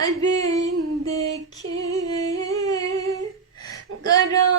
kalbindeki kara